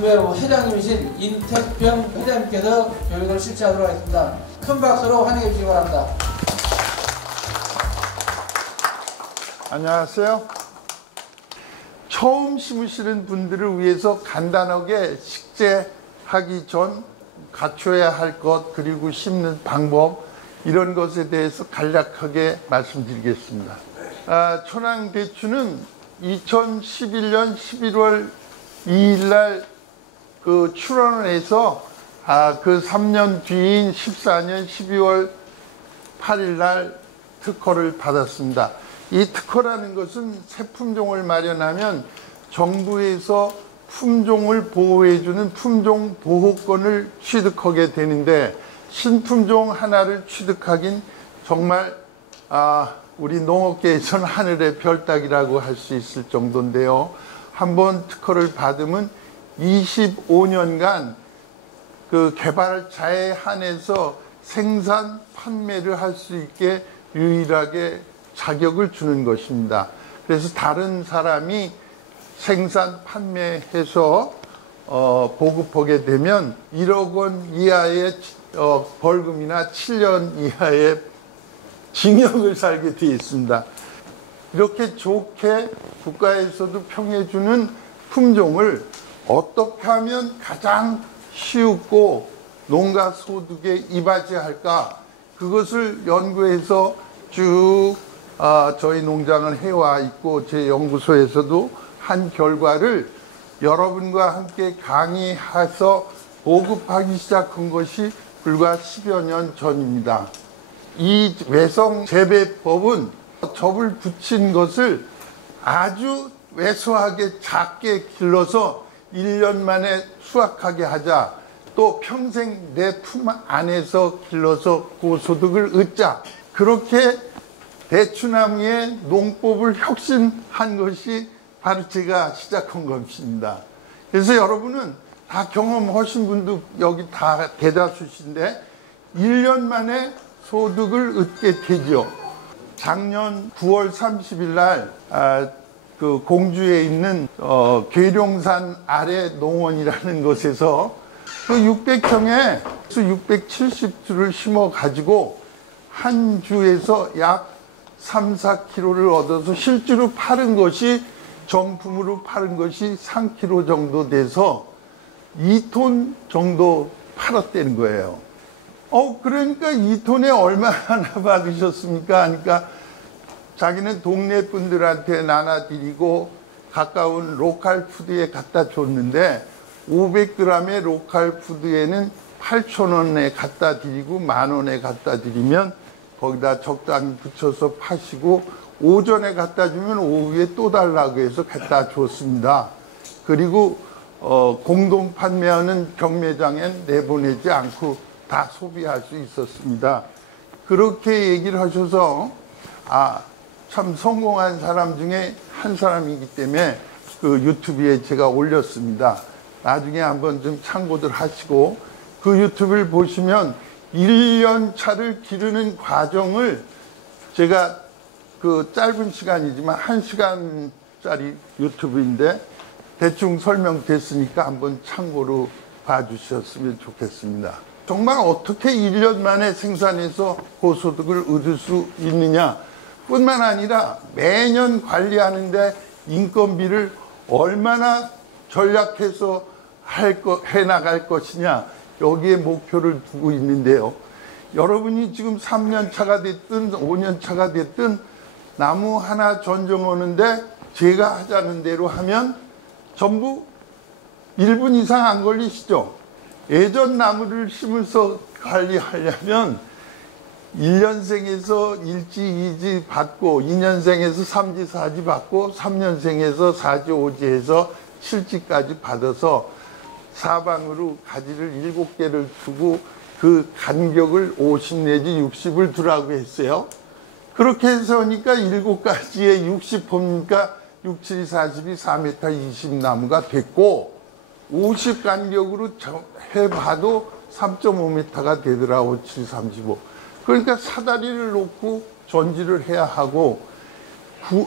국무회의소 회장님이신 인택병 회장님께서 교육을 실시하도록 하겠습니다. 큰 박수로 환영해 주시기 바랍니다. 안녕하세요. 처음 심으시는 분들을 위해서 간단하게 식재하기 전 갖춰야 할 것, 그리고 심는 방법, 이런 것에 대해서 간략하게 말씀드리겠습니다. 천황대추는 2011년 11월 2일날 출원을 해서 그 3년 뒤인 14년 12월 8일날 특허를 받았습니다. 이 특허라는 것은 새 품종을 마련하면 정부에서 품종을 보호해주는 품종 보호권을 취득하게 되는데, 신품종 하나를 취득하긴 정말 우리 농업계에서는 하늘의 별 따기라고 할 수 있을 정도인데요. 한번 특허를 받으면 25년간 그 개발자에 한해서 생산, 판매를 할 수 있게 유일하게 자격을 주는 것입니다. 그래서 다른 사람이 생산, 판매해서 보급하게 되면 1억 원 이하의 벌금이나 7년 이하의 징역을 살게 되어 있습니다. 이렇게 좋게 국가에서도 평해주는 품종을 어떻게 하면 가장 쉽고 농가 소득에 이바지할까, 그것을 연구해서 쭉 저희 농장을 해와 있고, 제 연구소에서도 한 결과를 여러분과 함께 강의해서 보급하기 시작한 것이 불과 10여 년 전입니다. 이 외성 재배법은 접을 붙인 것을 아주 왜소하게 작게 길러서 1년 만에 수확하게 하자, 또 평생 내 품 안에서 길러서 고소득을 얻자, 그렇게 대추나무의 농법을 혁신한 것이 바로 제가 시작한 것입니다. 그래서 여러분은 다 경험하신 분도 여기 다 대다수신데 1년 만에 소득을 얻게 되죠. 작년 9월 30일 날 그 공주에 있는 계룡산 아래 농원이라는 곳에서 그 600평에 670주를 심어 가지고 한 주에서 약 3, 4kg를 얻어서 실제로 파는 것이, 정품으로 파는 것이 3kg 정도 돼서 2톤 정도 팔았다는 거예요. 그러니까 2톤에 얼마나 받으셨습니까? 하니까 자기는 동네 분들한테 나눠드리고 가까운 로컬 푸드에 갖다 줬는데 500g의 로컬 푸드에는 8,000원에 갖다 드리고 10,000원에 갖다 드리면 거기다 적당히 붙여서 파시고, 오전에 갖다 주면 오후에 또 달라고 해서 갖다 줬습니다. 그리고 공동 판매하는 경매장엔 내보내지 않고 다 소비할 수 있었습니다. 그렇게 얘기를 하셔서 참 성공한 사람 중에 한 사람이기 때문에 그 유튜브에 제가 올렸습니다. 나중에 한번 좀 참고들 하시고, 그 유튜브를 보시면 1년 차를 기르는 과정을 제가 그 짧은 시간이지만 1시간짜리 유튜브인데 대충 설명됐으니까 한번 참고로 봐주셨으면 좋겠습니다. 정말 어떻게 1년 만에 생산해서 고소득을 얻을 수 있느냐 뿐만 아니라 매년 관리하는데 인건비를 얼마나 전략해서 해나갈 것이냐, 여기에 목표를 두고 있는데요. 여러분이 지금 3년 차가 됐든 5년 차가 됐든 나무 하나 전정하는데 제가 하자는 대로 하면 전부 1분 이상 안 걸리시죠? 예전 나무를 심어서 관리하려면 1년생에서 1지, 2지 받고 2년생에서 3지, 4지 받고 3년생에서 4지, 5지 해서 7지까지 받아서 사방으로 가지를 7개를 두고 그 간격을 50 내지 60을 두라고 했어요. 그렇게 해서 하니까 7가지에 60 봅니까? 6, 7, 40이 4m 20 나무가 됐고, 50 간격으로 해봐도 3.5m가 되더라고. 7, 35. 그러니까 사다리를 놓고 전지를 해야 하고,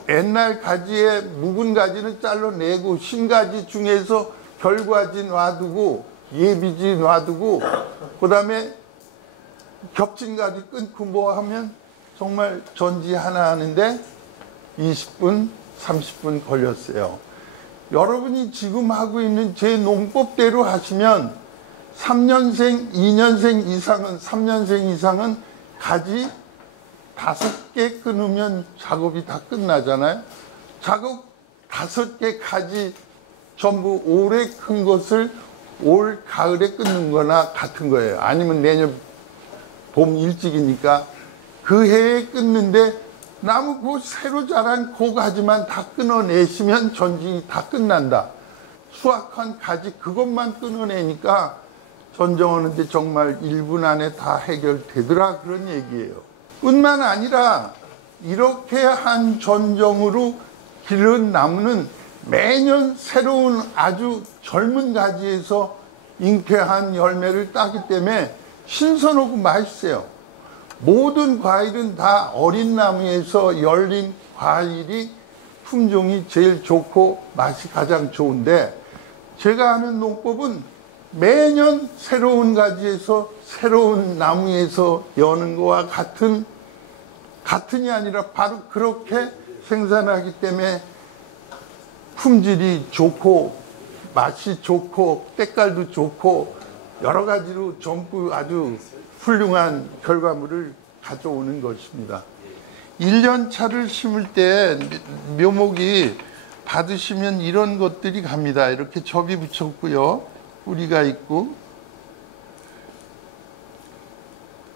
옛날 가지에 묵은 가지는 잘라내고 신가지 중에서 결과지 놔두고 예비지 놔두고 그다음에 겹친가지 끊고 뭐 하면 정말 전지 하나 하는데 20분, 30분 걸렸어요. 여러분이 지금 하고 있는 제 농법대로 하시면 3년생, 2년생 이상은, 3년생 이상은 가지 5개 끊으면 작업이 다 끝나잖아요. 작업 5개 가지 전부 올해 큰 것을 올 가을에 끊는 거나 같은 거예요. 아니면 내년 봄 일찍이니까 그 해에 끊는데 나무 그 새로 자란 그 가지만 다 끊어내시면 전쟁이 다 끝난다. 수확한 가지 그것만 끊어내니까 전정하는데 정말 1분 안에 다 해결되더라 그런 얘기예요. 뿐만 아니라 이렇게 한 전정으로 기른 나무는 매년 새로운 아주 젊은 가지에서 잉태한 열매를 따기 때문에 신선하고 맛있어요. 모든 과일은 다 어린 나무에서 열린 과일이 품종이 제일 좋고 맛이 가장 좋은데 제가 하는 농법은 매년 새로운 가지에서 새로운 나무에서 여는 것과 같은이 아니라 바로 그렇게 생산하기 때문에 품질이 좋고 맛이 좋고 때깔도 좋고 여러 가지로 전부 아주 훌륭한 결과물을 가져오는 것입니다. 1년 차를 심을 때 묘목이 받으시면 이런 것들이 갑니다. 이렇게 접이 붙였고요. 뿌리가 있고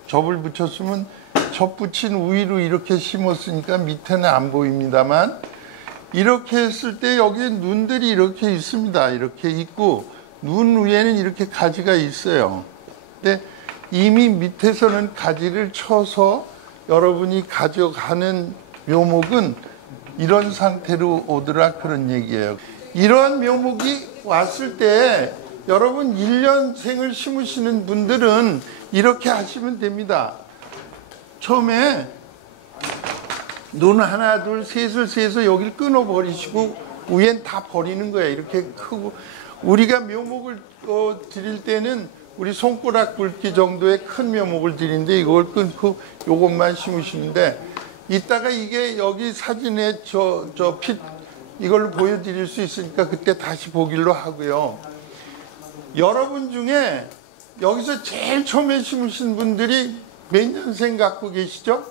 접을 붙였으면 접 붙인 위로 이렇게 심었으니까 밑에는 안 보입니다만 이렇게 했을 때 여기에 눈들이 이렇게 있습니다. 이렇게 있고 눈 위에는 이렇게 가지가 있어요. 근데 이미 밑에서는 가지를 쳐서 여러분이 가져가는 묘목은 이런 상태로 오더라 그런 얘기예요. 이러한 묘목이 왔을 때 여러분 1년생을 심으시는 분들은 이렇게 하시면 됩니다. 처음에 눈 하나 둘 셋을 세서 여기를 끊어버리시고 위엔 다 버리는 거예요. 이렇게 크고 우리가 묘목을 드릴 때는 우리 손가락 굵기 정도의 큰 묘목을 드리는데 이걸 끊고 요것만 심으시는데 이따가 이게 여기 사진에 빛 이걸로 보여드릴 수 있으니까 그때 다시 보기로 하고요. 여러분 중에 여기서 제일 처음에 심으신 분들이 몇 년생 갖고 계시죠?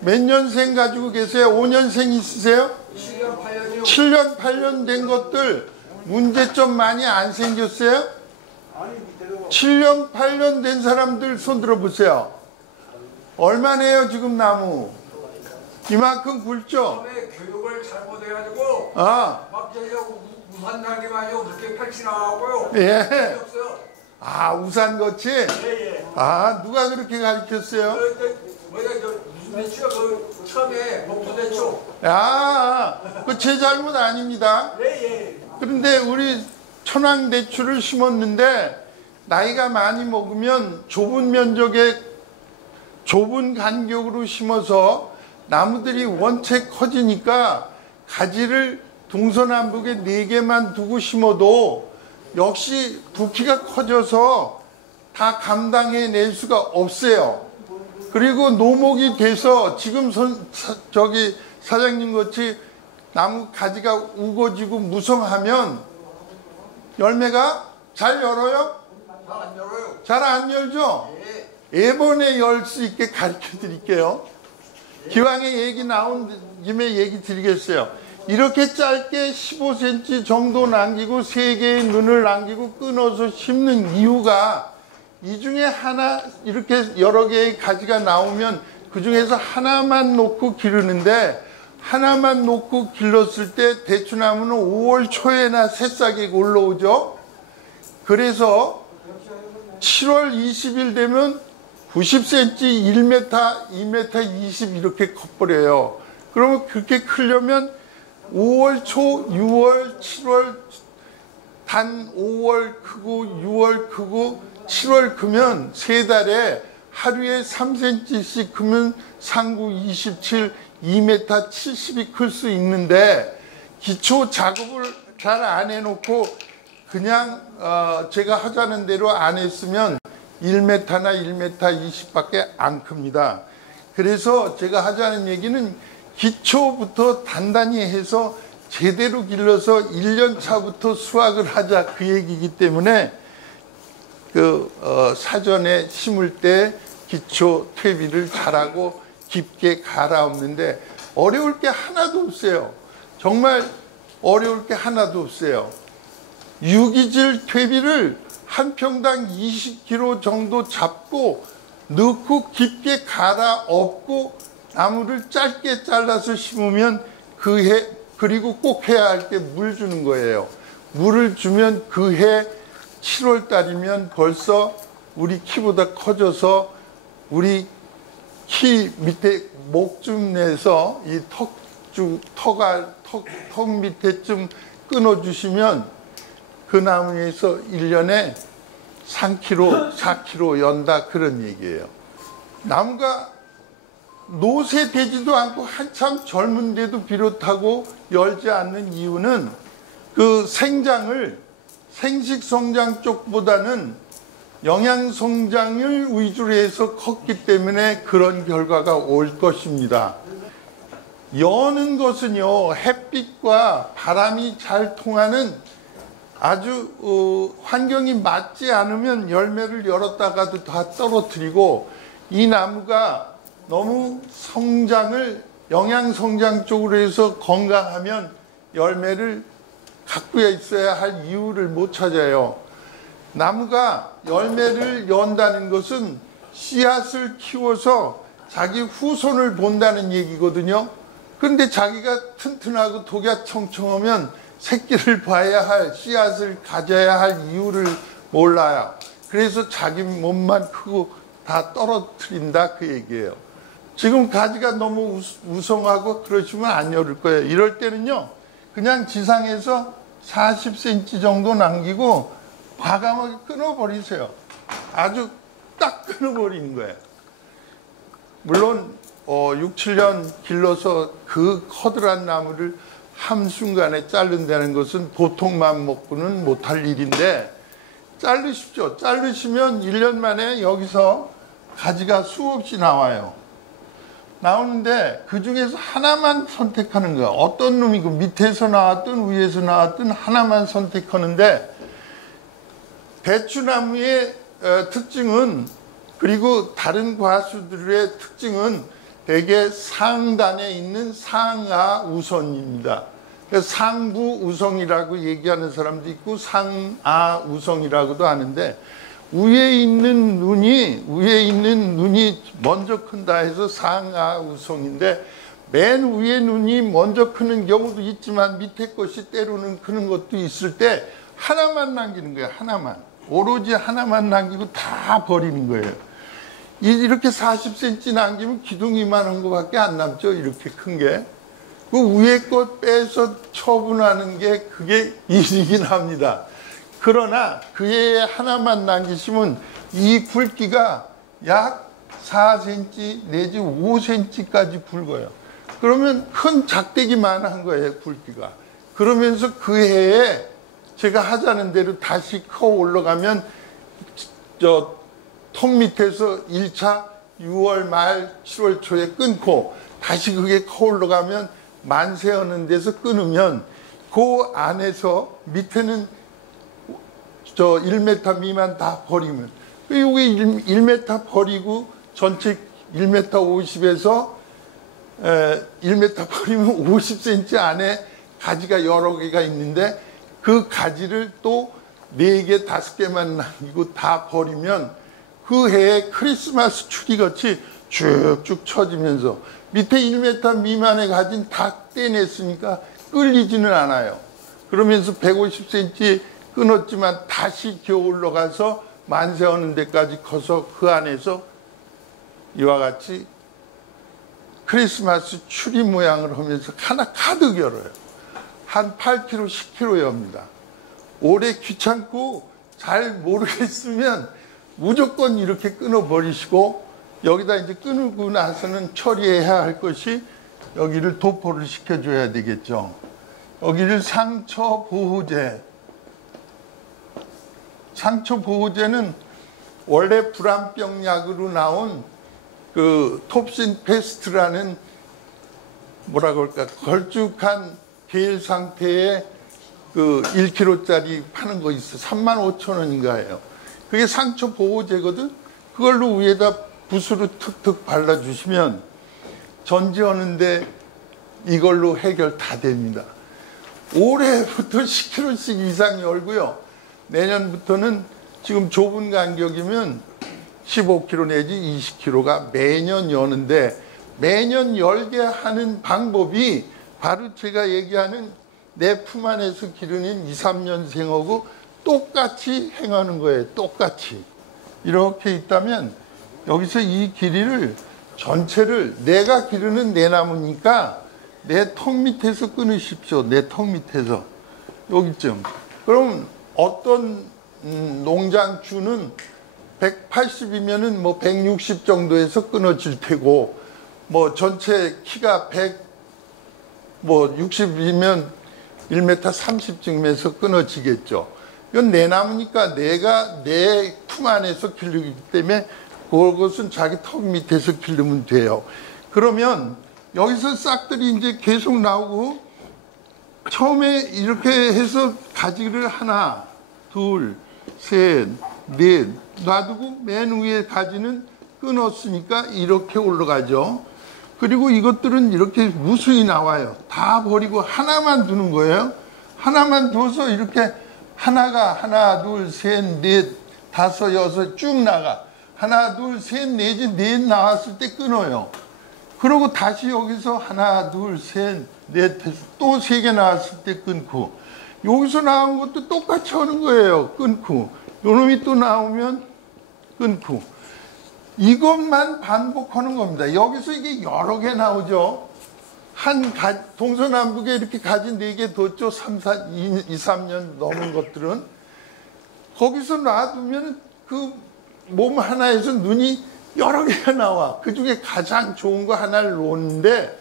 몇 년생 가지고 계세요? 5년생 있으세요? 7년 8년이요. 7년 8년 된 것들 문제점 많이 안 생겼어요? 7년 8년 된 사람들 손 들어보세요. 얼마네요 지금 나무? 이만큼 굵죠? 처음에 교육을 잘못해가지고 막 저희가 우산 단계만요 그렇게 펼치 나가고요. 예. 없어요. 아 우산같이? 예예. 아 누가 그렇게 가르쳤어요? 뭐야 무슨 대추야 그 처음에 목도 대추. 그 제 잘못 아닙니다. 예예. 그런데 우리 천황대추를 심었는데 나이가 많이 먹으면 좁은 면적에 좁은 간격으로 심어서 나무들이 원체 커지니까 가지를 동서남북에 4개만 두고 심어도 역시 부피가 커져서 다 감당해낼 수가 없어요. 그리고 노목이 돼서 지금 사장님 같이 나무 가지가 우거지고 무성하면 열매가 잘 열어요? 잘 안 열어요. 잘 안 열죠? 예. 이번에 열 수 있게 가르쳐 드릴게요. 기왕에 얘기 나온 김에 얘기 드리겠어요. 이렇게 짧게 15cm 정도 남기고 3개의 눈을 남기고 끊어서 심는 이유가 이 중에 하나 이렇게 여러 개의 가지가 나오면 그 중에서 하나만 놓고 기르는데 하나만 놓고 길렀을 때 대추나무는 5월 초에나 새싹이 올라오죠. 그래서 7월 20일 되면 90cm, 1m, 2m 20 이렇게 커버려요. 그러면 그렇게 크려면 5월 초, 6월, 7월 단 5월 크고 6월 크고 7월 크면 3달에 하루에 3cm씩 크면 상구 27, 2m 70이 클 수 있는데 기초 작업을 잘 안 해놓고 그냥 제가 하자는 대로 안 했으면 1m나 1m 20밖에 안 큽니다. 그래서 제가 하자는 얘기는 기초부터 단단히 해서 제대로 길러서 1년 차부터 수확을 하자, 그 얘기이기 때문에 사전에 심을 때 기초 퇴비를 잘하고 깊게 갈아엎는데 어려울 게 하나도 없어요. 정말 어려울 게 하나도 없어요. 유기질 퇴비를 한 평당 20kg 정도 잡고 넣고 깊게 갈아엎고 나무를 짧게 잘라서 심으면 그리고 꼭 해야 할 게 물 주는 거예요. 물을 주면 그 해 7월 달이면 벌써 우리 키보다 커져서 우리 키 밑에 목쯤 내서 이 턱 밑에쯤 끊어주시면 그 나무에서 1년에 3kg, 4kg 연다, 그런 얘기예요. 나무가 노쇠되지도 않고 한참 젊은데도 비롯하고 열지 않는 이유는 그 생장을 생식성장 쪽보다는 영양성장을 위주로 해서 컸기 때문에 그런 결과가 올 것입니다. 여는 것은요, 햇빛과 바람이 잘 통하는 아주 환경이 맞지 않으면 열매를 열었다가도 다 떨어뜨리고, 이 나무가 너무 성장을 영양성장 쪽으로 해서 건강하면 열매를 갖고 있어야 할 이유를 못 찾아요. 나무가 열매를 연다는 것은 씨앗을 키워서 자기 후손을 본다는 얘기거든요. 그런데 자기가 튼튼하고 독약 청청하면 새끼를 봐야 할, 씨앗을 가져야 할 이유를 몰라요. 그래서 자기 몸만 크고 다 떨어뜨린다, 그 얘기예요. 지금 가지가 너무 우성하고 그러시면 안 열을 거예요. 이럴 때는요, 그냥 지상에서 40cm 정도 남기고 과감하게 끊어버리세요. 아주 딱 끊어버리는 거예요. 물론 6, 7년 길러서 그 커다란 나무를 한순간에 자른다는 것은 보통 마음 먹고는 못할 일인데, 자르십시오. 자르시면 1년 만에 여기서 가지가 수없이 나와요. 나오는데 그 중에서 하나만 선택하는 거야. 어떤 놈이 그 밑에서 나왔든 위에서 나왔든 하나만 선택하는데, 대추나무의 특징은, 그리고 다른 과수들의 특징은 대개 상단에 있는 상하 우성입니다. 상부 우성이라고 얘기하는 사람도 있고 상하 우성이라고도 하는데, 위에 있는 눈이 먼저 큰다 해서 상하 우성인데, 맨 위에 눈이 먼저 크는 경우도 있지만 밑에 것이 때로는 크는 것도 있을 때 하나만 남기는 거예요. 하나만. 오로지 하나만 남기고 다 버리는 거예요. 이렇게 40cm 남기면 기둥이만한 거밖에 안 남죠. 이렇게 큰 게. 그 위에 것 빼서 처분하는 게 그게 일이긴 합니다. 그러나 그 애에 하나만 남기시면 이 굵기가 약 4cm 내지 5cm까지 굵어요. 그러면 큰 작대기만 한 거예요, 굵기가. 그러면서 그 해에 제가 하자는 대로 다시 커 올라가면 턱 밑에서 1차 6월 말 7월 초에 끊고 다시 그게 커 올라가면 만세 하는 데서 끊으면 그 안에서 밑에는 1m 미만 다 버리면, 여기 1m 버리고 전체 1m 50에서 1m 버리면 50cm 안에 가지가 여러 개가 있는데, 그 가지를 또 4개, 5개만 남기고 다 버리면 그 해에 크리스마스 추리같이 쭉쭉 쳐지면서 밑에 1m 미만의 가지는 다 떼냈으니까 끌리지는 않아요. 그러면서 150cm 끊었지만 다시 기어 올라가서 만세하는 데까지 커서 그 안에서 이와 같이 크리스마스 추리 모양을 하면서 하나 가득 열어요. 한 8kg, 10kg 엽니다. 오래 귀찮고 잘 모르겠으면 무조건 이렇게 끊어버리시고, 여기다 이제 끊고 나서는 처리해야 할 것이, 여기를 도포를 시켜줘야 되겠죠. 여기를 상처 보호제, 상처 보호제는 원래 불안병 약으로 나온 그 톱신 페스트라는 뭐라 그럴까 걸쭉한 게일 상태의 그 1kg짜리 파는 거 있어. 35,000원인가예요. 그게 상처 보호제거든. 그걸로 위에다 붓으로 툭툭 발라주시면 전지하는데 이걸로 해결 다 됩니다. 올해부터 10kg씩 이상 열고요. 내년부터는 지금 좁은 간격이면 15kg 내지 20kg가 매년 여는데, 매년 열게 하는 방법이 바로 제가 얘기하는 내 품 안에서 기르는 2, 3년생하고 똑같이 행하는 거예요. 똑같이. 이렇게 있다면 여기서 이 길이를 전체를 내가 기르는 내 나무니까 내 턱 밑에서 끊으십시오. 내 턱 밑에서. 여기쯤. 그럼 어떤 농장주는 180이면은 뭐 160 정도에서 끊어질 테고, 뭐 전체 키가 160이면 1m 30쯤에서 끊어지겠죠. 이건 내 나무니까 내가 내 품 안에서 기르기 때문에 그것은 자기 턱 밑에서 기르면 돼요. 그러면 여기서 싹들이 이제 계속 나오고, 처음에 이렇게 해서 가지를 하나, 둘, 셋, 넷 놔두고 맨 위에 가지는 끊었으니까 이렇게 올라가죠. 그리고 이것들은 이렇게 무수히 나와요. 다 버리고 하나만 두는 거예요. 하나만 둬서 이렇게 하나가 하나, 둘, 셋, 넷, 다섯, 여섯 쭉 나가. 하나, 둘, 셋, 내지 넷 나왔을 때 끊어요. 그리고 다시 여기서 하나, 둘, 셋, 넷, 또 세 개 나왔을 때 끊고, 여기서 나온 것도 똑같이 하는 거예요. 끊고, 요놈이 또 나오면 끊고, 이것만 반복하는 겁니다. 여기서 이게 여러 개 나오죠. 동서남북에 이렇게 가지 4개 뒀죠. 2, 3년 넘은 것들은. 거기서 놔두면 그 몸 하나에서 눈이 여러 개가 나와. 그 중에 가장 좋은 거 하나를 놓는데,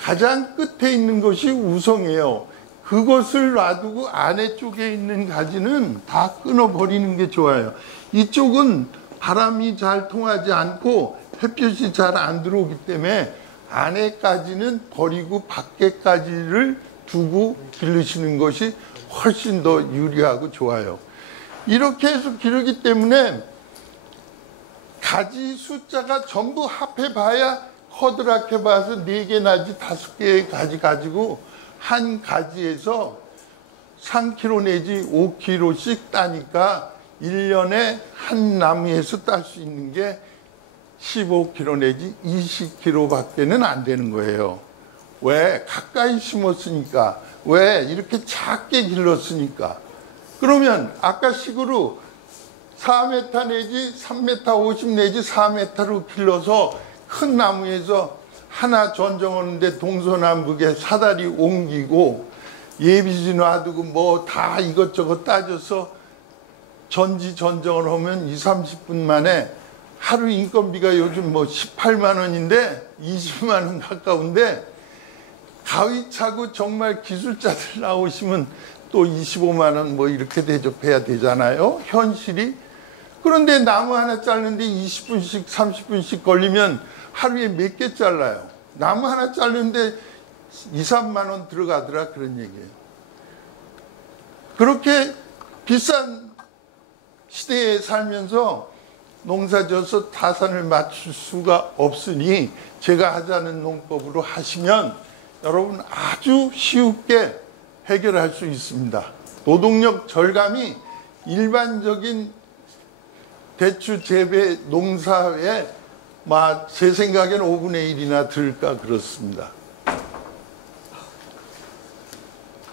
가장 끝에 있는 것이 우성이에요. 그것을 놔두고 안에 쪽에 있는 가지는 다 끊어버리는 게 좋아요. 이쪽은 바람이 잘 통하지 않고 햇볕이 잘 안 들어오기 때문에 안에까지는 버리고 밖에까지를 두고 기르시는 것이 훨씬 더 유리하고 좋아요. 이렇게 해서 기르기 때문에 가지 숫자가 전부 합해봐야 커다랗게 봐서 4개 나지 5개의 가지 가지고 한 가지에서 3kg 내지 5kg씩 따니까 1년에 한 나무에서 딸 수 있는 게 15kg 내지 20kg 밖에는 안 되는 거예요. 왜? 가까이 심었으니까. 왜? 이렇게 작게 길렀으니까. 그러면 아까 식으로 4m 내지 3m 50 내지 4m로 길러서 큰 나무에서 하나 전정하는데 동서남북에 사다리 옮기고 예비지 놔두고 뭐 다 이것저것 따져서 전지 전정을 하면 2, 30분 만에 하루 인건비가 요즘 뭐 18만 원인데 20만 원 가까운데, 가위 차고 정말 기술자들 나오시면 또 25만 원 뭐 이렇게 대접해야 되잖아요. 현실이. 그런데 나무 하나 자르는데 20분씩 30분씩 걸리면 하루에 몇 개 잘라요. 나무 하나 자르는데 2, 3만 원 들어가더라, 그런 얘기예요. 그렇게 비싼 시대에 살면서 농사져서 타산을 맞출 수가 없으니 제가 하자는 농법으로 하시면 여러분 아주 쉽게 해결할 수 있습니다. 노동력 절감이 일반적인 대추 재배 농사에 제 생각엔 5분의 1이나 들까 그렇습니다.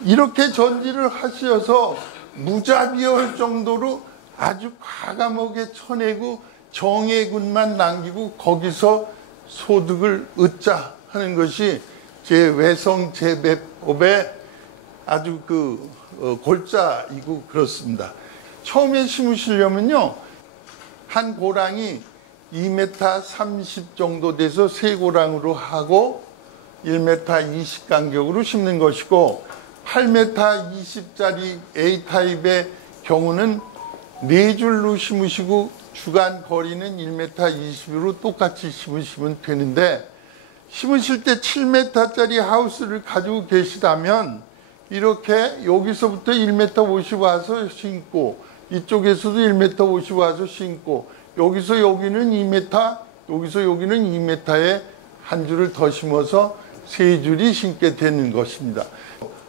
이렇게 전지를 하셔서 무자비할 정도로 아주 과감하게 쳐내고 정예군만 남기고 거기서 소득을 얻자 하는 것이 제 외성 재배법의 아주 골자이고 그렇습니다. 처음에 심으시려면요, 한 고랑이 2m 30 정도 돼서 세 고랑으로 하고 1m 20 간격으로 심는 것이고, 8m 20짜리 A타입의 경우는 4줄로 심으시고 주간 거리는 1m 20으로 똑같이 심으시면 되는데, 심으실 때 7m짜리 하우스를 가지고 계시다면 이렇게 여기서부터 1m 50 와서 심고, 이쪽에서도 1m 50 와서 심고, 여기서 여기는 2m, 여기서 여기는 2m에 한 줄을 더 심어서 3줄이 심게 되는 것입니다.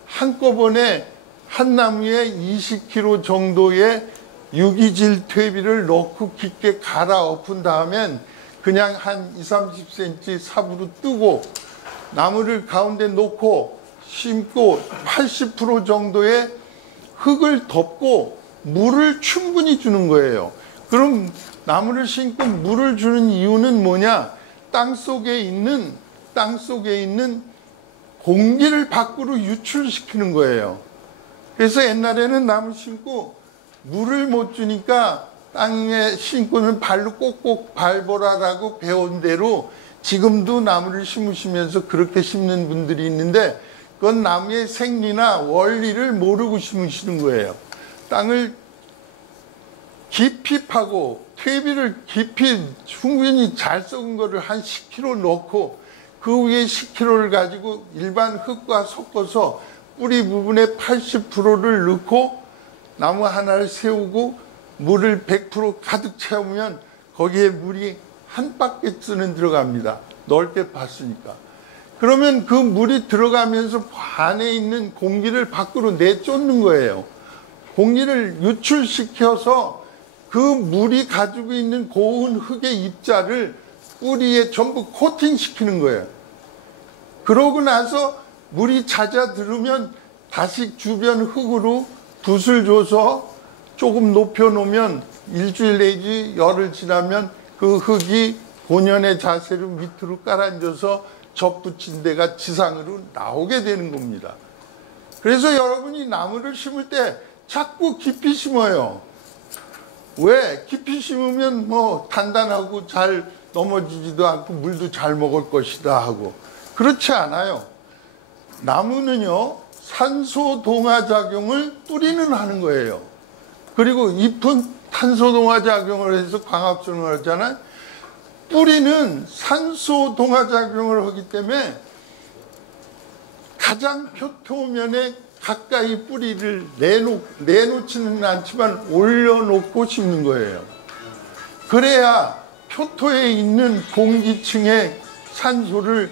한꺼번에 한 나무에 20kg 정도의 유기질 퇴비를 넣고 깊게 갈아 엎은 다음엔 그냥 한 20-30cm 삽으로 뜨고 나무를 가운데 놓고 심고 80% 정도의 흙을 덮고 물을 충분히 주는 거예요. 그럼 나무를 심고 물을 주는 이유는 뭐냐? 땅 속에 있는 공기를 밖으로 유출시키는 거예요. 그래서 옛날에는 나무 심고 물을 못 주니까 땅에 심고는 발로 꼭꼭 밟아라라고 배운 대로 지금도 나무를 심으시면서 그렇게 심는 분들이 있는데, 그건 나무의 생리나 원리를 모르고 심으시는 거예요. 땅을 깊이 파고 퇴비를 깊이 충분히 잘 썩은 거를 한 10kg 넣고 그 위에 10kg를 가지고 일반 흙과 섞어서 뿌리 부분에 80%를 넣고 나무 하나를 세우고 물을 100% 가득 채우면 거기에 물이 한 바퀴쯤은 들어갑니다. 넓게 팠으니까. 그러면 그 물이 들어가면서 안에 있는 공기를 밖으로 내쫓는 거예요. 공기를 유출시켜서 그 물이 가지고 있는 고운 흙의 입자를 뿌리에 전부 코팅시키는 거예요. 그러고 나서 물이 잦아들으면 다시 주변 흙으로 붓을 줘서 조금 높여놓으면 일주일 내지 열흘 지나면 그 흙이 본연의 자세로 밑으로 깔아앉아서 접붙인 데가 지상으로 나오게 되는 겁니다. 그래서 여러분이 나무를 심을 때 자꾸 깊이 심어요. 왜? 깊이 심으면 뭐 단단하고 잘 넘어지지도 않고 물도 잘 먹을 것이다 하고, 그렇지 않아요. 나무는요, 산소 동화 작용을 뿌리는 하는 거예요. 그리고 잎은 탄소 동화 작용을 해서 광합성을 하잖아요. 뿌리는 산소 동화 작용을 하기 때문에 가장 표토면에 가까이 뿌리를 내놓지는 않지만 올려놓고 심는 거예요. 그래야 표토에 있는 공기층의 산소를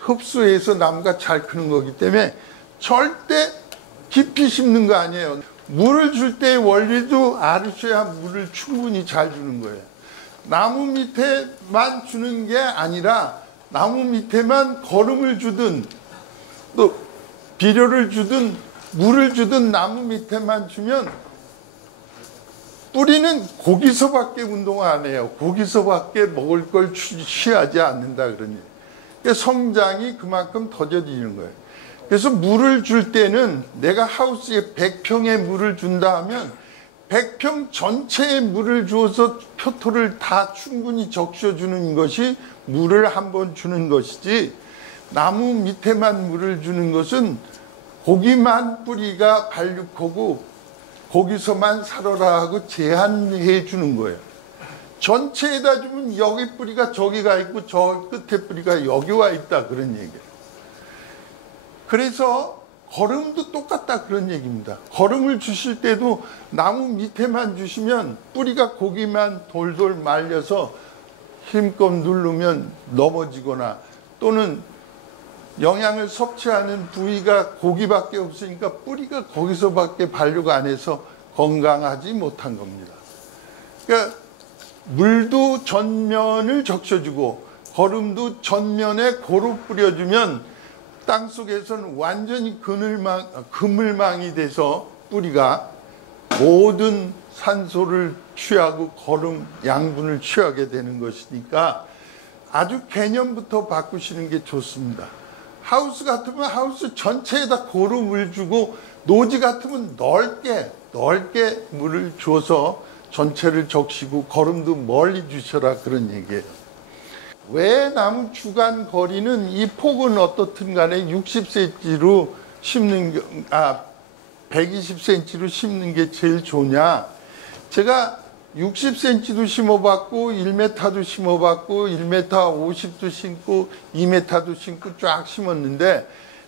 흡수해서 나무가 잘 크는 거기 때문에 절대 깊이 심는 거 아니에요. 물을 줄 때의 원리도 알으셔야 물을 충분히 잘 주는 거예요. 나무 밑에만 주는 게 아니라 나무 밑에만 거름을 주든 또 비료를 주든 물을 주든 나무 밑에만 주면 뿌리는 거기서밖에 운동 안 해요. 거기서밖에 먹을 걸 취하지 않는다 그러니. 그러니까 성장이 그만큼 더뎌지는 거예요. 그래서 물을 줄 때는 내가 하우스에 100평의 물을 준다 하면 100평 전체에 물을 주어서 표토를 다 충분히 적셔주는 것이 물을 한번 주는 것이지, 나무 밑에만 물을 주는 것은 거기만 뿌리가 발육하고 거기서만 살아라 하고 제한해 주는 거예요. 전체에다 주면 여기 뿌리가 저기가 있고 저 끝에 뿌리가 여기 와 있다 그런 얘기예요. 그래서 거름도 똑같다 그런 얘기입니다. 거름을 주실 때도 나무 밑에만 주시면 뿌리가 거기만 돌돌 말려서 힘껏 누르면 넘어지거나 또는 영양을 섭취하는 부위가 고기밖에 없으니까 뿌리가 거기서밖에 발육 안 해서 건강하지 못한 겁니다. 그러니까 물도 전면을 적셔주고 거름도 전면에 고루 뿌려주면 땅속에서는 완전히 그물망이 돼서 뿌리가 모든 산소를 취하고 거름 양분을 취하게 되는 것이니까 아주 개념부터 바꾸시는 게 좋습니다. 하우스 같으면 하우스 전체에다 고루 물 주고, 노지 같으면 넓게 물을 줘서 전체를 적시고 거름도 멀리 주셔라 그런 얘기예요. 왜 나무 주간 거리는 이 폭은 어떻든 간에 60cm로 심는 120cm로 심는 게 제일 좋냐? 제가 60cm도 심어봤고 1m도 심어봤고 1m 50도 심고 2m도 심고 쫙 심었는데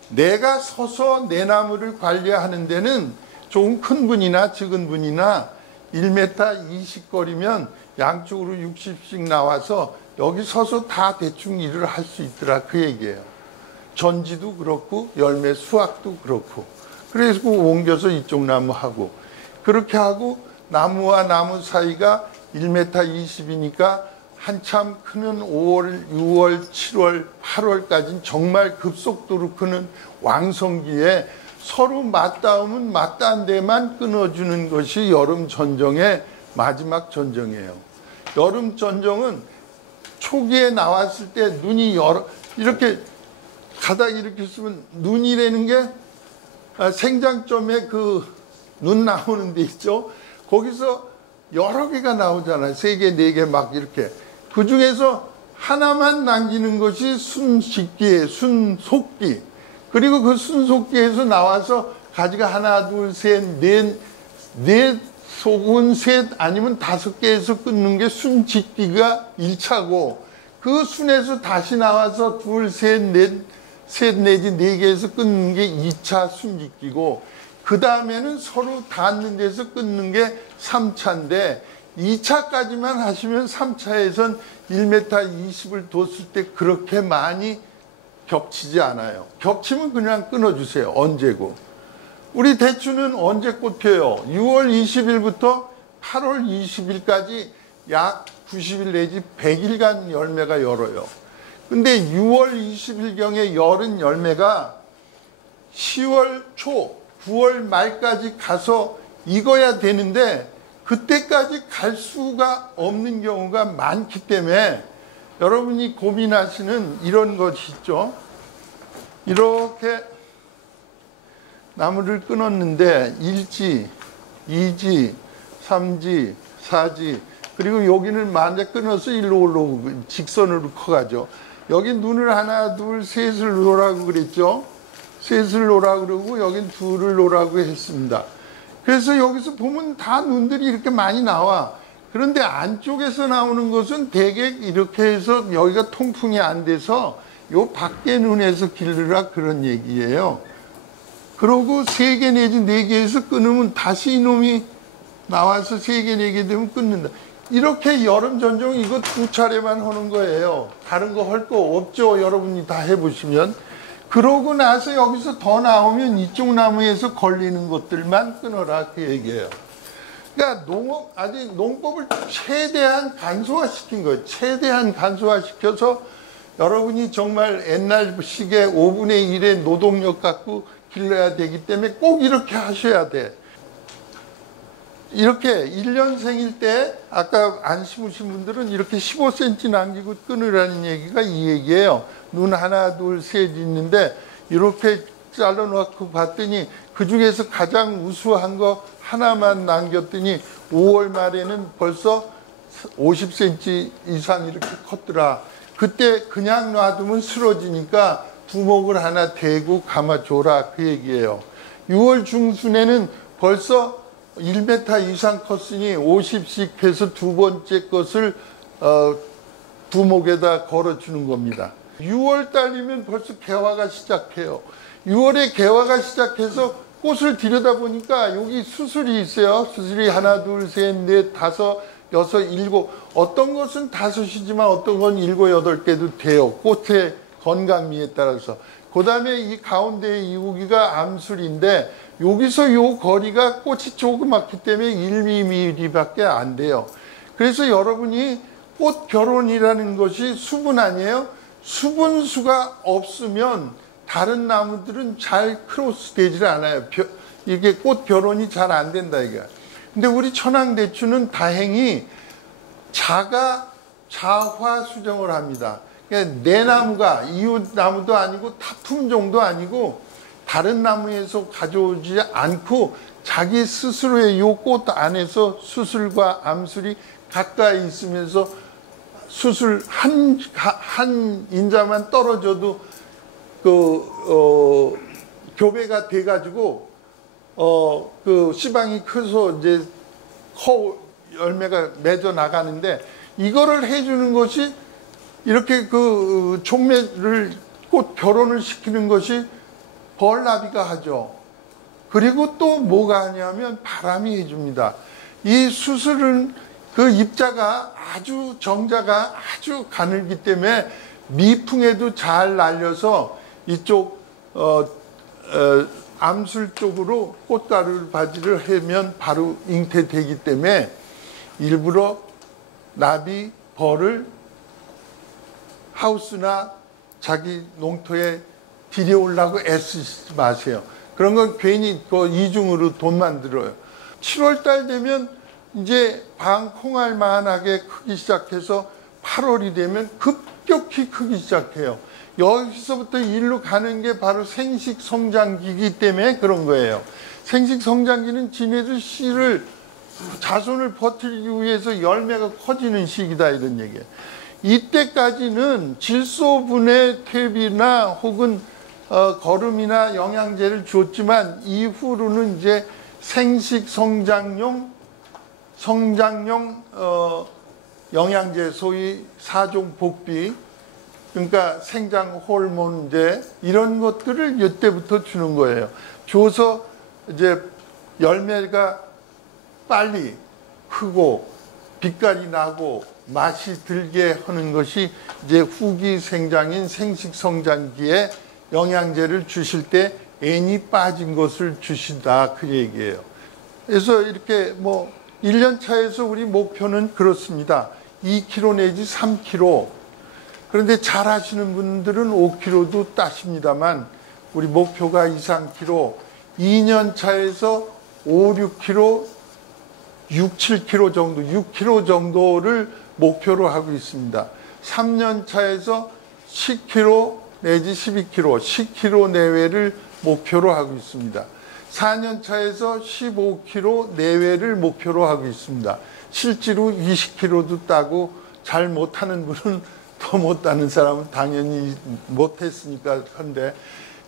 내가 서서 내 나무를 관리하는 데는 조금 큰 분이나 적은 분이나 1m 20거리면 양쪽으로 60씩 나와서 여기 서서 다 대충 일을 할 수 있더라 그 얘기예요. 전지도 그렇고 열매 수확도 그렇고 그래서 옮겨서 이쪽 나무 하고 그렇게 하고 나무와 나무 사이가 1m 20이니까 한참 크는 5월, 6월, 7월, 8월까지는 정말 급속도로 크는 왕성기에 서로 맞닿으면 맞닿은 데만 끊어주는 것이 여름 전정의 마지막 전정이에요. 여름 전정은 초기에 나왔을 때 눈이 이렇게 가닥 이렇게 쓰면 눈이라는 게 생장점에 그 눈 나오는 데 있죠. 거기서 여러 개가 나오잖아요. 3개, 4개 막 이렇게. 그 중에서 하나만 남기는 것이 순식기에 순속기. 그리고 그 순속기에서 나와서 가지가 하나, 둘, 셋, 넷 속은 셋 아니면 5개에서 끊는 게 순직기가 1차고 그 순에서 다시 나와서 둘, 셋, 셋 내지 4개에서 끊는 게 2차 순직기고 그 다음에는 서로 닿는 데서 끊는 게 3차인데 2차까지만 하시면 3차에선 1m 20을 뒀을 때 그렇게 많이 겹치지 않아요. 겹치면 그냥 끊어주세요. 언제고. 우리 대추는 언제 꽃 펴요? 6월 20일부터 8월 20일까지 약 90일 내지 100일간 열매가 열어요. 근데 6월 20일경에 열은 열매가 10월 초, 9월 말까지 가서 익어야 되는데 그때까지 갈 수가 없는 경우가 많기 때문에 여러분이 고민하시는 이런 것이 있죠. 이렇게 나무를 끊었는데 1지, 2지, 3지, 4지 그리고 여기는 만약 끊어서 일로 올라오고 직선으로 커가죠. 여기 눈을 하나, 둘, 셋을 놓으라고 그랬죠. 셋을 놓으라고 그러고 여긴 둘을 놓으라고 했습니다. 그래서 여기서 보면 다 눈들이 이렇게 많이 나와. 그런데 안쪽에서 나오는 것은 대개 이렇게 해서 여기가 통풍이 안 돼서 요 밖에 눈에서 기르라 그런 얘기예요. 그러고 3개 내지 4개에서 끊으면 다시 이놈이 나와서 3개, 4개 되면 끊는다. 이렇게 여름 전종 이거 2차례만 하는 거예요. 다른 거 할 거 없죠. 여러분이 다 해보시면. 그러고 나서 여기서 더 나오면 이쪽 나무에서 걸리는 것들만 끊어라 그 얘기예요. 그러니까 농법을 최대한 간소화시킨 거예요. 최대한 간소화시켜서 여러분이 정말 옛날식의 5분의 1의 노동력 갖고 길러야 되기 때문에 꼭 이렇게 하셔야 돼. 이렇게 1년생일 때 아까 안 심으신 분들은 이렇게 15cm 남기고 끊으라는 얘기가 이 얘기예요. 눈 하나, 둘, 셋 있는데 이렇게 잘라놓고 봤더니 그 중에서 가장 우수한 거 하나만 남겼더니 5월 말에는 벌써 50cm 이상 이렇게 컸더라. 그때 그냥 놔두면 쓰러지니까 두목을 하나 대고 감아줘라 그 얘기예요. 6월 중순에는 벌써 1m 이상 컸으니 50씩 해서 두 번째 것을 두목에다 걸어주는 겁니다. 6월 달이면 벌써 개화가 시작해요. 6월에 개화가 시작해서 꽃을 들여다보니까 여기 수술이 있어요. 수술이 하나, 둘, 셋, 넷, 다섯, 여섯, 일곱. 어떤 것은 5이지만 어떤 건 7, 8개도 돼요. 꽃의 건강미에 따라서. 그 다음에 이 가운데 이우기가 암술인데 여기서 요 거리가 꽃이 조그맣기 때문에 1mm밖에 안 돼요. 그래서 여러분이 꽃 결혼이라는 것이 수분 아니에요? 수분수가 없으면 다른 나무들은 잘 크로스 되질 않아요. 이게 꽃 결혼이 잘 안 된다 이게. 근데 우리 천황대추는 다행히 자화 수정을 합니다. 그러니까 내 나무가 이웃 나무도 아니고 타품종도 아니고 다른 나무에서 가져오지 않고 자기 스스로의 요 꽃 안에서 수술과 암술이 가까이 있으면서 수술 한 인자만 떨어져도 교배가 돼가지고 그 시방이 커서 이제 열매가 맺어 나가는데 이거를 해주는 것이 이렇게 그 종매를 꽃 결혼을 시키는 것이 벌나비가 하죠. 그리고 또 뭐가 하냐면 바람이 해줍니다. 이 수술은 그 입자가 아주 정자가 아주 가늘기 때문에 미풍에도 잘 날려서 이쪽 암술 쪽으로 꽃가루 바지를 하면 바로 잉태되기 때문에 일부러 나비, 벌을 하우스나 자기 농토에 들여오려고 애쓰지 마세요. 그런 건 괜히 그 이중으로 돈만 들어요. 7월달 되면 이제 방 콩알만하게 크기 시작해서 8월이 되면 급격히 크기 시작해요. 여기서부터 일로 가는 게 바로 생식성장기이기 때문에 그런 거예요. 생식성장기는 지네들 씨를 자손을 버티기 위해서 열매가 커지는 시기다 이런 얘기예요. 이때까지는 질소분해 퇴비나 혹은 거름이나 영양제를 줬지만 이후로는 이제 생식성장용 영양제 소위 4종 복비 그러니까 생장 호르몬제 이런 것들을 이때부터 주는 거예요. 줘서 이제 열매가 빨리 크고 빛깔이 나고 맛이 들게 하는 것이 이제 후기 생장인 생식성장기에 영양제를 주실 때 N이 빠진 것을 주신다 그 얘기예요. 그래서 이렇게 뭐 1년 차에서 우리 목표는 그렇습니다. 2kg 내지 3kg. 그런데 잘 하시는 분들은 5kg도 따십니다만 우리 목표가 2, 3kg. 2년 차에서 5, 6kg, 6, 7kg 정도, 6kg 정도를 목표로 하고 있습니다. 3년 차에서 10kg 내지 12kg, 10kg 내외를 목표로 하고 있습니다. 4년 차에서 15kg 내외를 목표로 하고 있습니다. 실제로 20kg도 따고 잘 못하는 분은 더 못따는 사람은 당연히 못했으니까 한데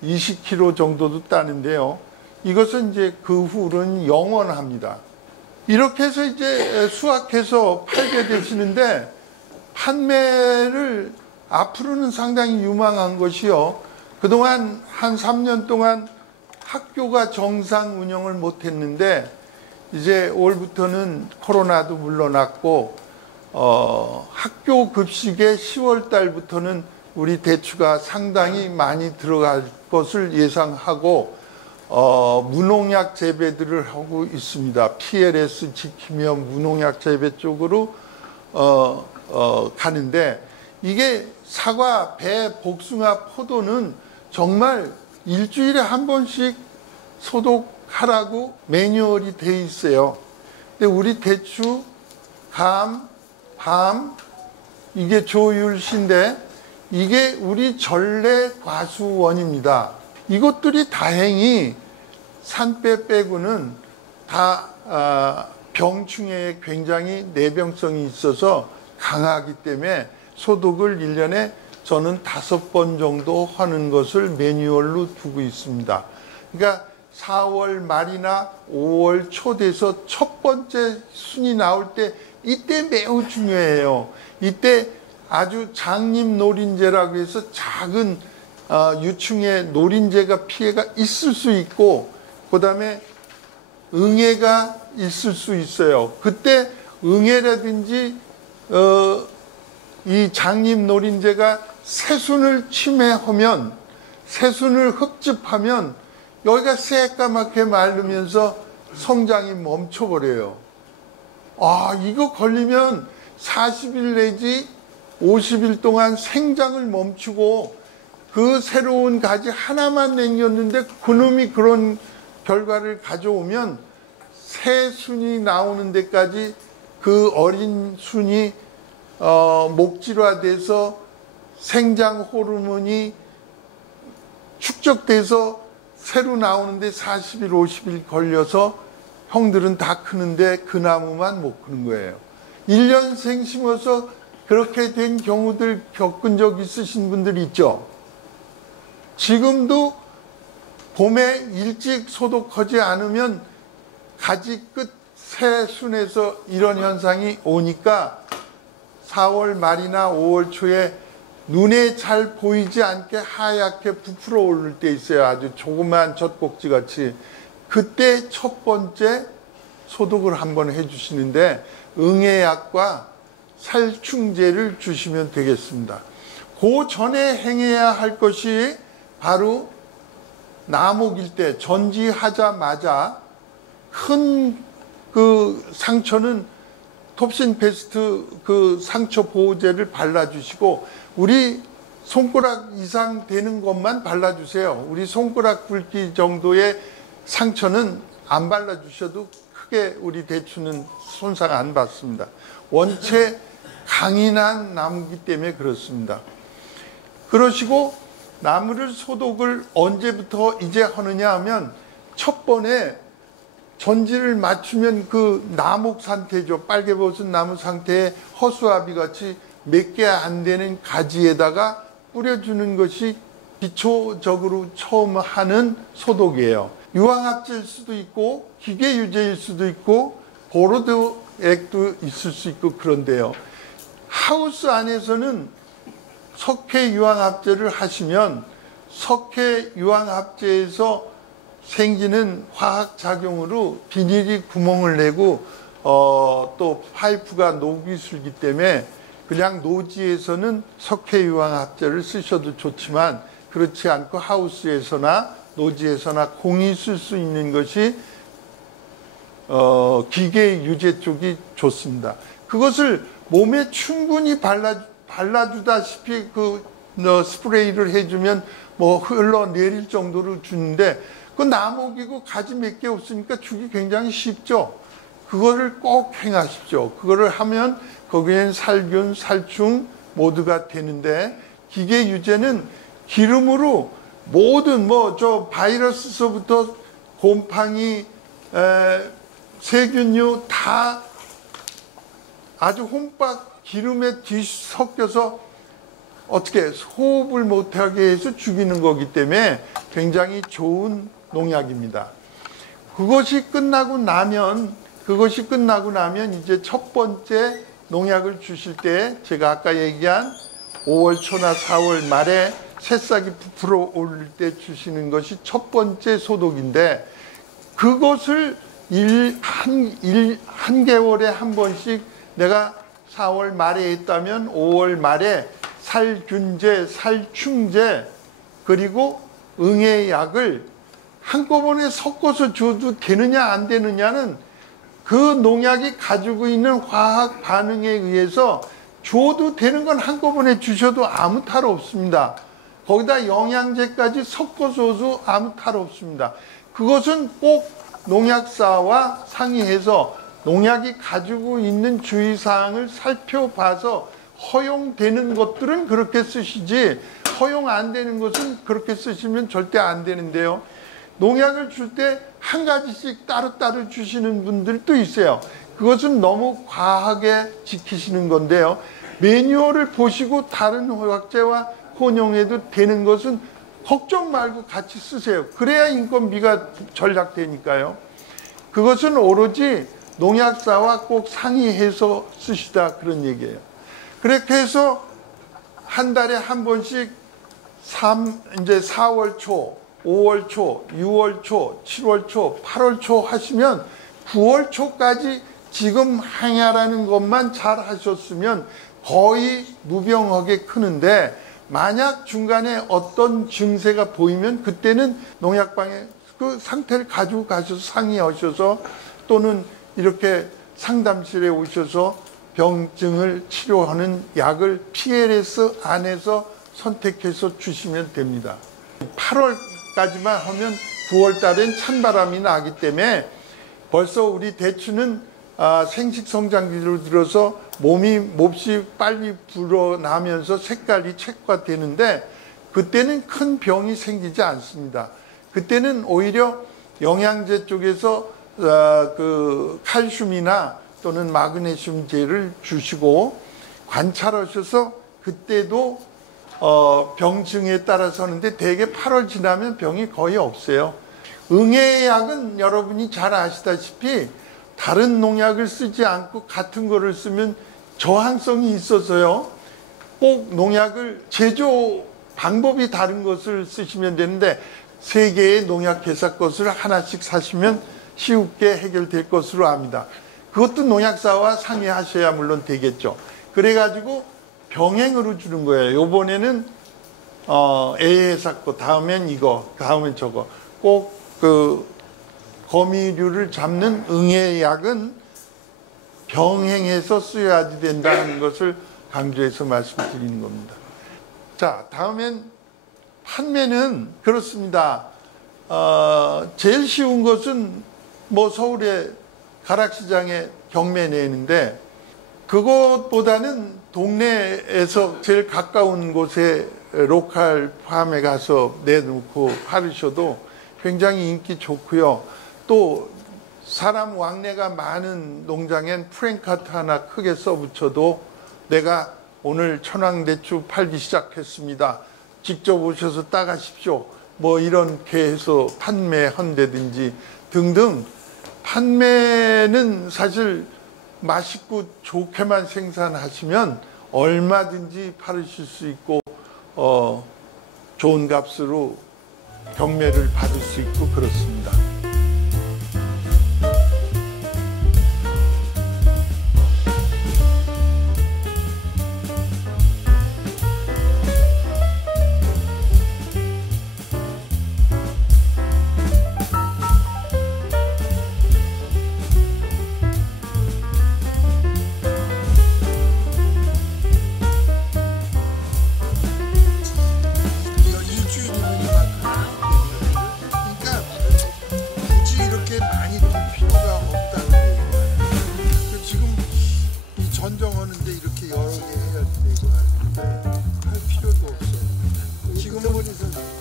20kg 정도도 따는데요. 이것은 이제 그 후는 영원합니다. 이렇게 해서 이제 수확해서 팔게 되시는데 판매를 앞으로는 상당히 유망한 것이요. 그동안 한 3년 동안 학교가 정상 운영을 못했는데 이제 올부터는 코로나도 물러났고 학교 급식에 10월 달부터는 우리 대추가 상당히 많이 들어갈 것을 예상하고 무농약 재배들을 하고 있습니다. PLS 지키며 무농약 재배 쪽으로 가는데 이게 사과, 배, 복숭아, 포도는 정말 일주일에 한 번씩 소독하라고 매뉴얼이 돼 있어요. 근데 우리 대추, 감, 밤, 이게 조율신데 이게 우리 전래 과수원입니다. 이것들이 다행히 산배 빼고는 다 병충해에 굉장히 내병성이 있어서 강하기 때문에 소독을 1년에 저는 5번 정도 하는 것을 매뉴얼로 두고 있습니다. 그러니까 4월 말이나 5월 초 돼서 첫 번째 순이 나올 때 이때 매우 중요해요. 이때 아주 장립 노린재라고 해서 작은 유충의 노린재가 피해가 있을 수 있고 그 다음에 응애가 있을 수 있어요. 그때 응애라든지 이 장립 노린재가 새순을 침해하면 새순을 흡집하면 여기가 새까맣게 마르면서 성장이 멈춰버려요. 이거 걸리면 40일 내지 50일 동안 생장을 멈추고 그 새로운 가지 하나만 남겼는데 그놈이 그런 결과를 가져오면 새 순이 나오는 데까지 그 어린 순이 목질화돼서 생장 호르몬이 축적돼서 새로 나오는데 40일, 50일 걸려서 형들은 다 크는데 그 나무만 못 크는 거예요. 1년생 심어서 그렇게 된 경우들 겪은 적 있으신 분들 있죠? 지금도 봄에 일찍 소독하지 않으면 가지 끝 새순에서 이런 현상이 오니까 4월 말이나 5월 초에 눈에 잘 보이지 않게 하얗게 부풀어 오를 때 있어요. 아주 조그만 젖꼭지 같이. 그때 첫 번째 소독을 한번 해주시는데 응애약과 살충제를 주시면 되겠습니다. 그 전에 행해야 할 것이 바로 나목일 때 전지하자마자 큰 그 상처는 톱신 페스트 그 상처 보호제를 발라주시고 우리 손가락 이상 되는 것만 발라주세요. 우리 손가락 굵기 정도의 상처는 안 발라주셔도 크게 우리 대추는 손상 안 받습니다. 원체 강인한 나무기 때문에 그렇습니다. 그러시고 나무를 소독을 언제부터 이제 하느냐 하면 첫 번에 전지를 맞추면 그 나목 상태죠. 빨개벗은 나무 상태에 허수아비 같이 몇 개 안 되는 가지에다가 뿌려주는 것이 기초적으로 처음 하는 소독이에요. 유황합제일 수도 있고 기계유제일 수도 있고 보로드액도 있을 수 있고 그런데요. 하우스 안에서는 석회 유황합제를 하시면 석회 유황합제에서 생기는 화학작용으로 비닐이 구멍을 내고 또 파이프가 녹이 슬기 때문에 그냥 노지에서는 석회 유황합제를 쓰셔도 좋지만 그렇지 않고 하우스에서나 노지에서나 공이 쓸 수 있는 것이 기계 유제 쪽이 좋습니다. 그것을 몸에 충분히 발라주다시피 그 스프레이를 해주면 뭐 흘러내릴 정도로 주는데 그 나목이고 가지 몇 개 없으니까 주기 굉장히 쉽죠. 그거를 꼭 행하십시오. 그거를 하면 거기엔 살균, 살충 모두가 되는데 기계 유제는 기름으로 모든 바이러스서부터 곰팡이, 세균류 다 아주 혼밥 기름에 뒤섞여서 어떻게 호흡을 못하게 해서 죽이는 거기 때문에 굉장히 좋은 농약입니다. 그것이 끝나고 나면 이제 첫 번째 농약을 주실 때 제가 아까 얘기한 5월 초나 4월 말에 새싹이 부풀어 오를 때 주시는 것이 첫 번째 소독인데 그것을 한 개월에 한 번씩 내가 4월 말에 했다면 5월 말에 살균제, 살충제 그리고 응애약을 한꺼번에 섞어서 줘도 되느냐 안 되느냐는 그 농약이 가지고 있는 화학 반응에 의해서 줘도 되는 건 한꺼번에 주셔도 아무 탈 없습니다. 거기다 영양제까지 섞어줘도 아무 탈 없습니다. 그것은 꼭 농약사와 상의해서 농약이 가지고 있는 주의사항을 살펴봐서 허용되는 것들은 그렇게 쓰시지 허용 안 되는 것은 그렇게 쓰시면 절대 안 되는데요. 농약을 줄 때 한 가지씩 따로따로 주시는 분들도 있어요. 그것은 너무 과하게 지키시는 건데요. 매뉴얼을 보시고 다른 화학제와 혼용해도 되는 것은 걱정 말고 같이 쓰세요. 그래야 인건비가 절약되니까요. 그것은 오로지 농약사와 꼭 상의해서 쓰시다 그런 얘기예요. 그렇게 해서 한 달에 한 번씩 이제 4월 초, 5월 초, 6월 초, 7월 초, 8월 초 하시면 9월 초까지 지금 행하라는 것만 잘 하셨으면 거의 무병하게 크는데 만약 중간에 어떤 증세가 보이면 그때는 농약방에 그 상태를 가지고 가셔서 상의하셔서 또는 이렇게 상담실에 오셔서 병증을 치료하는 약을 PLS 안에서 선택해서 주시면 됩니다. 8월까지만 하면 9월 달엔 찬바람이 나기 때문에 벌써 우리 대추는 생식성장기로 들어서 몹시 빨리 불어나면서 색깔이 책화되는데 그때는 큰 병이 생기지 않습니다. 그때는 오히려 영양제 쪽에서 그 칼슘이나 또는 마그네슘제를 주시고 관찰하셔서 그때도 병증에 따라서 하는데 대개 8월 지나면 병이 거의 없어요. 응애약은 여러분이 잘 아시다시피 다른 농약을 쓰지 않고 같은 거를 쓰면 저항성이 있어서요. 꼭 농약을 제조 방법이 다른 것을 쓰시면 되는데 3개의 농약 회사 것을 하나씩 사시면 쉽게 해결될 것으로 압니다. 그것도 농약사와 상의하셔야 물론 되겠죠. 그래가지고 병행으로 주는 거예요. 요번에는 A회사 거, 다음엔 이거, 다음엔 저거. 꼭 그 거미류를 잡는 응애약은 병행해서 쓰여야 된다는 것을 강조해서 말씀드리는 겁니다. 자, 다음엔 판매는 그렇습니다. 제일 쉬운 것은 뭐 서울의 가락시장에 경매 내는데 그것보다는 동네에서 제일 가까운 곳에 로컬 팜에 가서 내놓고 팔으셔도 굉장히 인기 좋고요. 또 사람 왕래가 많은 농장엔 프랭카트 하나 크게 써붙여도 내가 오늘 천황대추 팔기 시작했습니다. 직접 오셔서 따가십시오. 뭐 이렇게 해서 판매한다든지 등등. 판매는 사실 맛있고 좋게만 생산하시면 얼마든지 팔으실 수 있고 좋은 값으로 경매를 받을 수 있고 그렇습니다. 전정하는데 이렇게 여러 개 해야 되고 할 필요도 없어. 지금은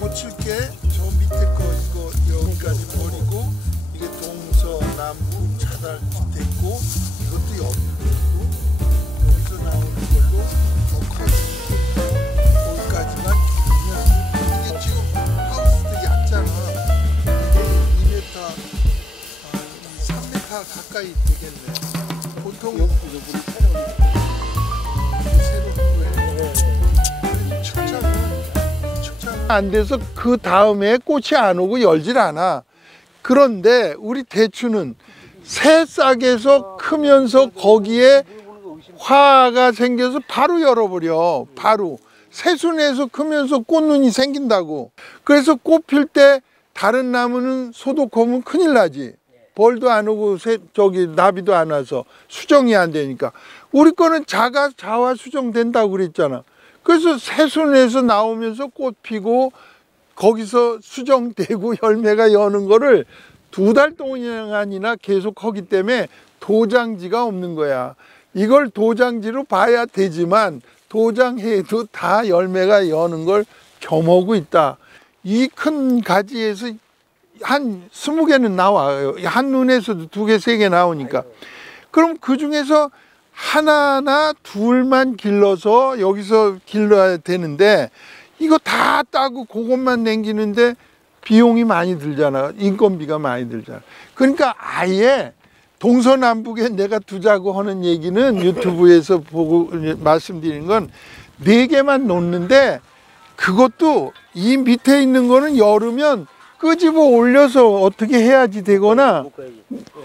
고칠 게 저 밑에 거 이거 여기까지 버리고 이게 동서남북 차달됐고 이것도 여기고 여기서 나오는 걸로 더 커지고 거기까지만 그냥 이게 지금 하우스도 얕잖아. 이게 2m, 3m 가까이 되겠네. 보통 안 돼서 그 다음에 꽃이 안 오고 열질 않아. 그런데 우리 대추는 새싹에서 크면서 거기에 화가 생겨서 바로 열어버려. 바로 새순에서 크면서 꽃눈이 생긴다고. 그래서 꽃 필 때 다른 나무는 소독하면 큰일 나지. 벌도 안 오고 나비도 안 와서 수정이 안 되니까. 우리 거는 자화 수정된다고 그랬잖아. 그래서 새순에서 나오면서 꽃 피고 거기서 수정되고 열매가 여는 거를 2달 동안이나 계속 하기 때문에 도장지가 없는 거야. 이걸 도장지로 봐야 되지만 도장해도 다 열매가 여는 걸 겸하고 있다. 이 큰 가지에서 한 20개는 나와요. 한 눈에서도 2개, 3개 나오니까. 그럼 그 중에서 하나나 둘만 길러서 여기서 길러야 되는데 이거 다 따고 그것만 남기는데 비용이 많이 들잖아. 인건비가 많이 들잖아. 그러니까 아예 동서남북에 내가 두자고 하는 얘기는 유튜브에서 보고 말씀드리는 건 4개만 놓는데 그것도 이 밑에 있는 거는 열으면 끄집어 올려서 어떻게 해야지 되거나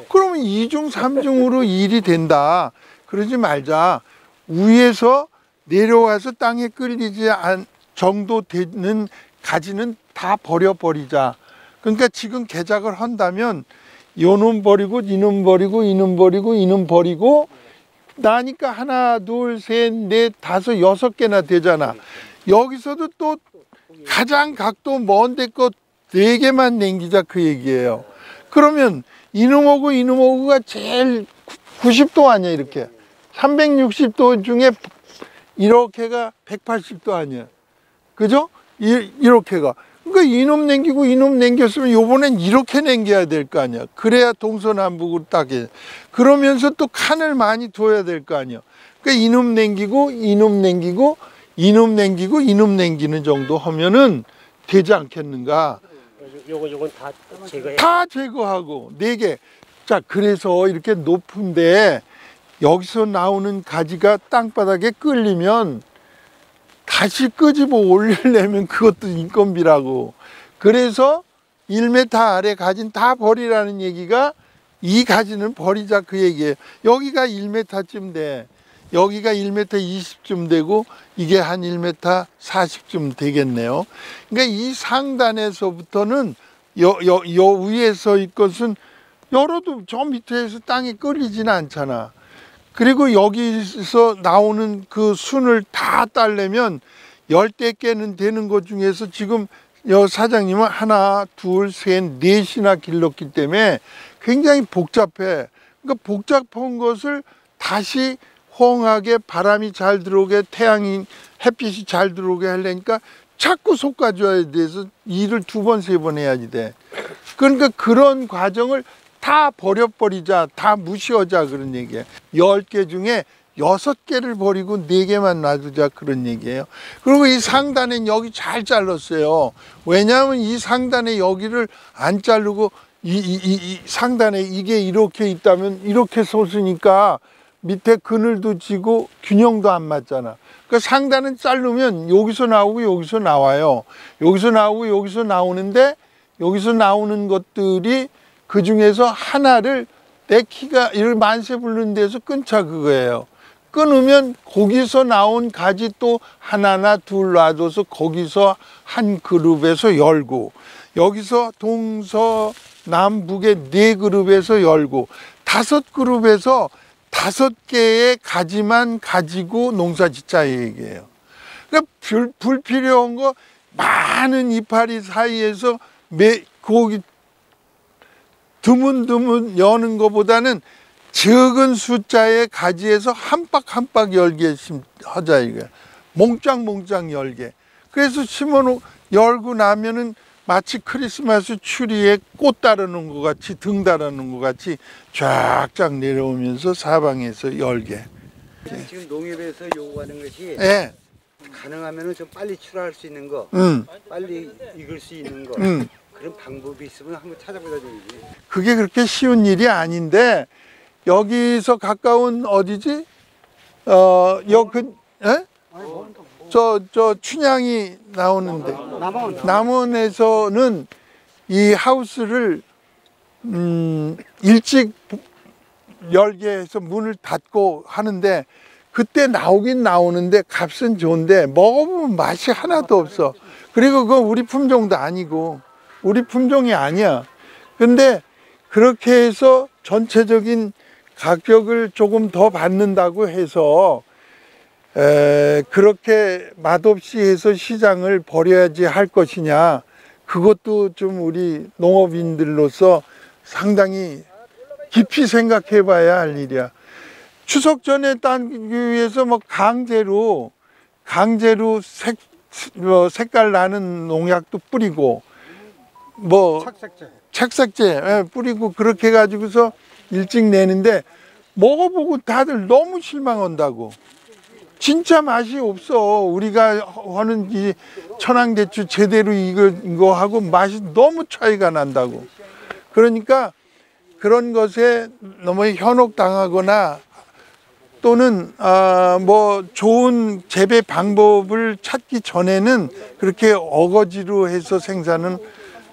그러면 2중 3중으로 일이 된다. 그러지 말자. 위에서 내려와서 땅에 끌리지 않 정도 되는 가지는 다 버려버리자. 그러니까 지금 개작을 한다면 요놈 버리고 이놈 버리고 이놈 버리고 이놈 버리고 나니까 하나 둘 셋 넷 다섯 6개나 되잖아. 여기서도 또 가장 각도 먼 데 거 4개만 남기자 그 얘기예요. 그러면 이놈하고 이놈하고가 제일 90도 아니야. 이렇게 360도 중에 이렇게가 180도 아니야. 그죠? 이렇게가. 그러니까 이놈 남기고 이놈 남겼으면 요번엔 이렇게 남겨야 될 거 아니야. 그래야 동서남북으로 딱 해. 그러면서 또 칸을 많이 둬야 될 거 아니야. 그러니까 이놈 남기고 이놈 남기고 이놈 남기고 이놈 남기는 정도 하면은 되지 않겠는가. 요건 다 제거해. 다 제거하고 4개. 자, 그래서 이렇게 높은데 여기서 나오는 가지가 땅바닥에 끌리면 다시 끄집어 올리려면 그것도 인건비라고. 그래서 1m 아래 가지는 다 버리라는 얘기가 이 가지는 버리자 그 얘기예요. 여기가 1m쯤 돼. 여기가 1m 20쯤 되고 이게 한 1m 40쯤 되겠네요. 그러니까 이 상단에서부터는 요 위에서 이 것은 열어도 저 밑에서 땅에 끌리지는 않잖아. 그리고 여기서 나오는 그 순을 다 따려면 10대 개는 되는 것 중에서 지금 여 사장님은 하나, 둘, 셋, 넷이나 길렀기 때문에 굉장히 복잡해. 그러니까 복잡한 것을 다시 호응하게 바람이 잘 들어오게 태양이 햇빛이 잘 들어오게 하려니까 자꾸 솎아줘야 돼서 일을 2번, 3번 해야지 돼. 그러니까 그런 과정을 다 버려버리자, 다 무시하자 그런 얘기예요. 10개 중에 6개를 버리고 4개만 놔두자 그런 얘기예요. 그리고 이 상단엔 여기 잘 잘랐어요. 왜냐하면 이 상단에 여기를 안 자르고 이 상단에 이게 이렇게 있다면 이렇게 솟으니까 밑에 그늘도 지고 균형도 안 맞잖아. 그러니까 상단은 자르면 여기서 나오고 여기서 나와요. 여기서 나오고 여기서 나오는데 여기서 나오는 것들이 그 중에서 하나를 내 키가 이렇게 만세 부르는 데서 끊자 그거예요. 끊으면 거기서 나온 가지 또 하나나 둘 놔둬서 거기서 한 그룹에서 열고 여기서 동서남북의 4그룹에서 열고 5그룹에서 5개의 가지만 가지고 농사 짓자 얘기예요. 그러니까 불필요한 거 많은 이파리 사이에서 거기 드문드문 여는 것보다는 적은 숫자의 가지에서 한 박 한 박 열게 하자 이거야. 몽땅몽땅 열게. 그래서 심어놓고 열고 나면은 마치 크리스마스 추리에 꽃 따르는 것 같이 등 따르는 것 같이 쫙쫙 내려오면서 사방에서 열게. 지금 농협에서 요구하는 것이 예. 가능하면 좀 빨리 출하할 수 있는 거, 빨리 익을 수 있는 거 그런 방법이 있으면 한번 찾아보자 얘기. 그게 그렇게 쉬운 일이 아닌데 여기서 가까운 어디지? 예? 저 춘향이 나오는데 남원에서는 이 하우스를 일찍 열게 해서 문을 닫고 하는데 그때 나오긴 나오는데 값은 좋은데 먹어보면 맛이 하나도 없어. 그리고 그건 우리 품종도 아니고 우리 품종이 아니야. 근데 그렇게 해서 전체적인 가격을 조금 더 받는다고 해서 그렇게 맛없이 해서 시장을 버려야지 할 것이냐, 그것도 좀 우리 농업인들로서 상당히 깊이 생각해 봐야 할 일이야. 추석 전에 따기 위해서 뭐 강제로 색깔 나는 농약도 뿌리고 뭐 착색제 뿌리고 그렇게 해 가지고서 일찍 내는데 먹어보고 다들 너무 실망한다고. 진짜 맛이 없어. 우리가 하는 이 천황대추 제대로 이거 하고 맛이 너무 차이가 난다고. 그러니까 그런 것에 너무 현혹당하거나 또는 뭐 좋은 재배 방법을 찾기 전에는 그렇게 어거지로 해서 생산은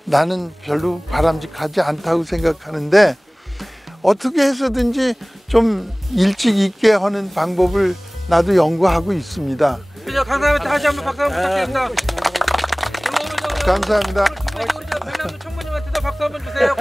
나는 별로 바람직하지 않다고 생각하는데, 어떻게 해서든지 좀 일찍 익게 하는 방법을 나도 연구하고 있습니다. 강사님한테 다시 한번 박수 한번 부탁드립니다. 감사합니다. 우리 저 청문님한테도 박수 한번 주세요.